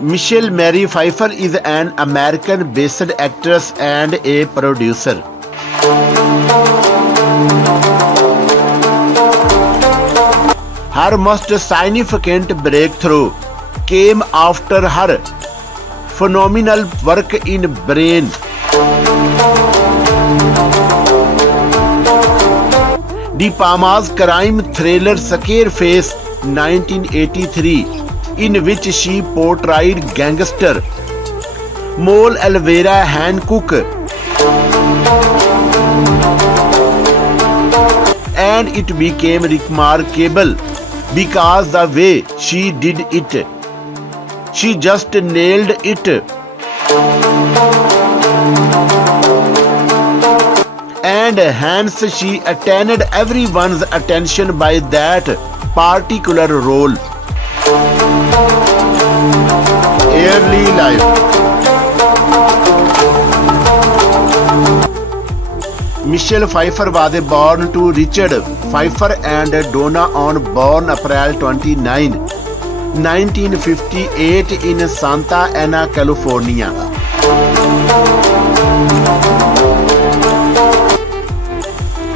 Michelle Mary Pfeiffer is an American-based actress and a producer. Her most significant breakthrough came after her phenomenal work in Brain. De Palma's crime thriller Scarface 1983, in which she portrayed gangster Mole Alvera Hancock, and it became remarkable because the way she did it. She just nailed it. And hence she attained everyone's attention by that particular role. Early life. Michelle Pfeiffer was born to Richard Pfeiffer and Donna on born April 29, 1958 in Santa Ana, California.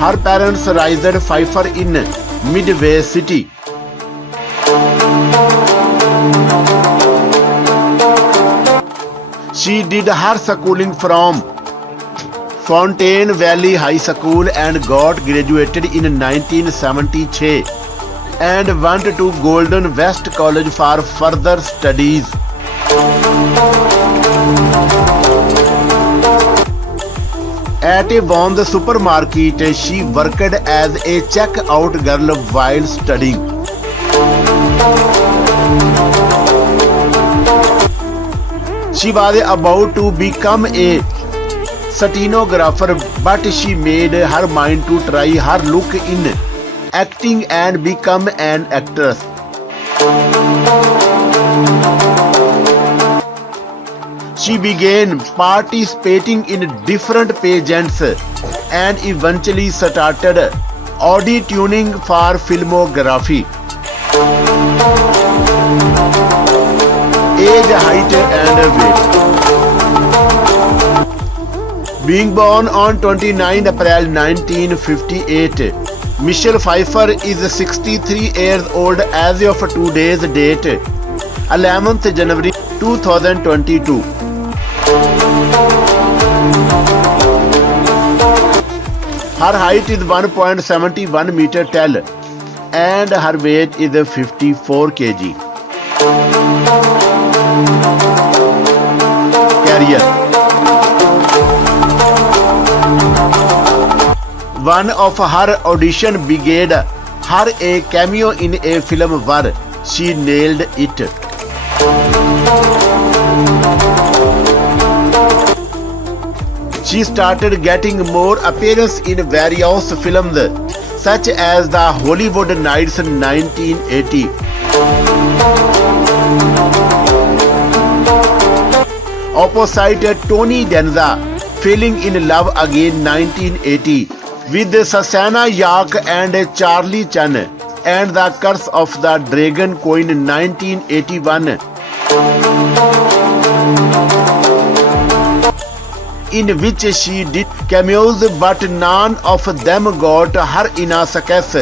Her parents raised Pfeiffer in Midway City. She did her schooling from Fountain Valley High School and got graduated in 1976 and went to Golden West College for further studies. At a Vons supermarket, she worked as a checkout girl while studying. She was about to become a stenographer, but she made her mind to try her luck in acting and become an actress. She began participating in different pageants and eventually started auditioning for filmography. Age, height and weight. Being born on 29 April 1958, Michelle Pfeiffer is 63 years old as of today's date, 11th January 2022. Her height is 1.71 meter tall and her weight is 54 kg. Career. One of her auditions began her a cameo in a film where she nailed it. She started getting more appearances in various films such as The Hollywood Nights 1980, opposite Tony Danza, Falling in Love Again 1980 with Susanna York and Charlie Chan, and The Curse of the Dragon Queen 1981, in which she did cameos, but none of them got her enough success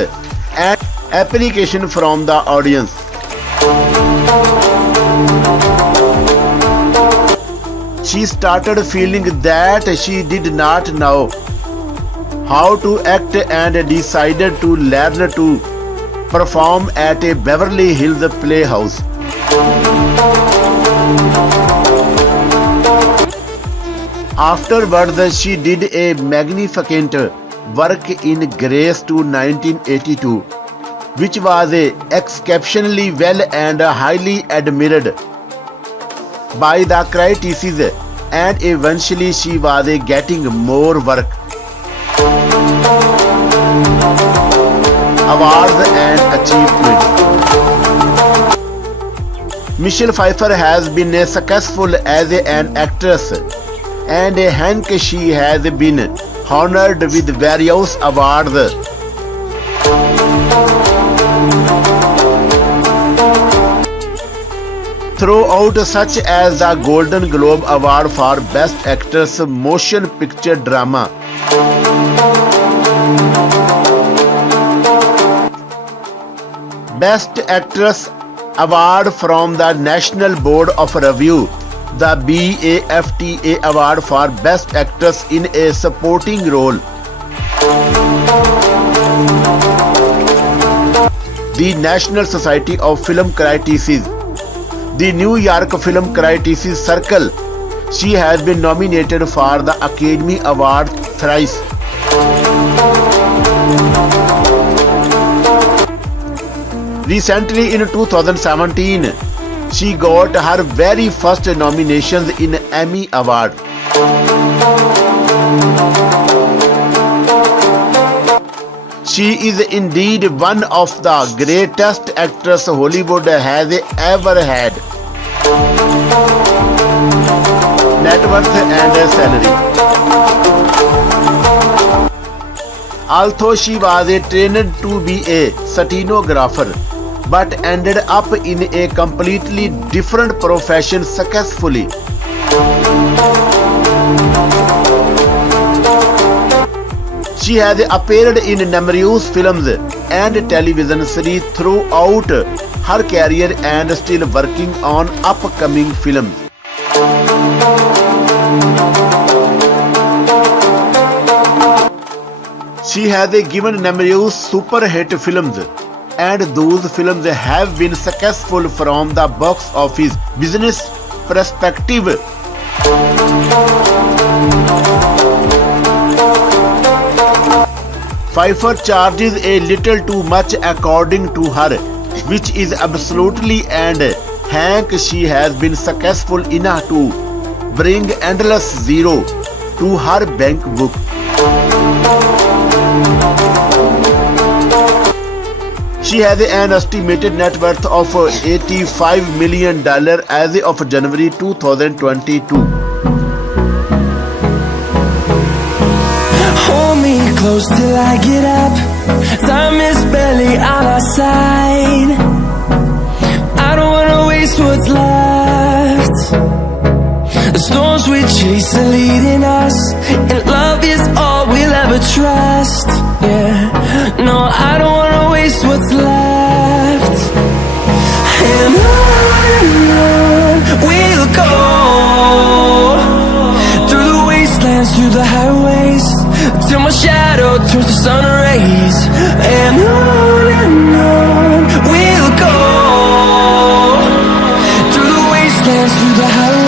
and appreciation from the audience. She started feeling that she did not know how to act and decided to learn to perform at a Beverly Hills playhouse. Afterwards, she did a magnificent work in Grace to 1982, which was exceptionally well and highly admired by the critics, and eventually she was getting more work, awards and achievements. Michelle Pfeiffer has been successful as an actress, and hence she has been honored with various awards. throughout, such as the Golden Globe Award for Best Actress Motion Picture Drama. Best Actress Award from the National Board of Review, the BAFTA Award for Best Actress in a Supporting Role. The National Society of Film Critics, the New York Film Critics Circle. She has been nominated for the Academy Award thrice. Recently in 2017, she got her very first nominations in Emmy Award. She is indeed one of the greatest actresses Hollywood has ever had. Net worth and salary. Although she was trained to be a stenographer, but ended up in a completely different profession successfully. She has appeared in numerous films and television series throughout her career and still working on upcoming films. She has given numerous super hit films, and those films have been successful from the box office business perspective. Pfeiffer charges a little too much according to her, which is absolutely, and Hank she has been successful enough to bring endless zero to her bank book. She has an estimated net worth of $85 million as of January 2022. Close till I get up. Time is barely on our side. I don't wanna waste what's left. The storms we chase are leading us, and love is all we'll ever trust. Yeah, no, I don't wanna waste what's left. And on we'll go, through the wastelands, through the highways, till my shadow turns to sun rays. And on we'll go, through the wastelands, through the highways.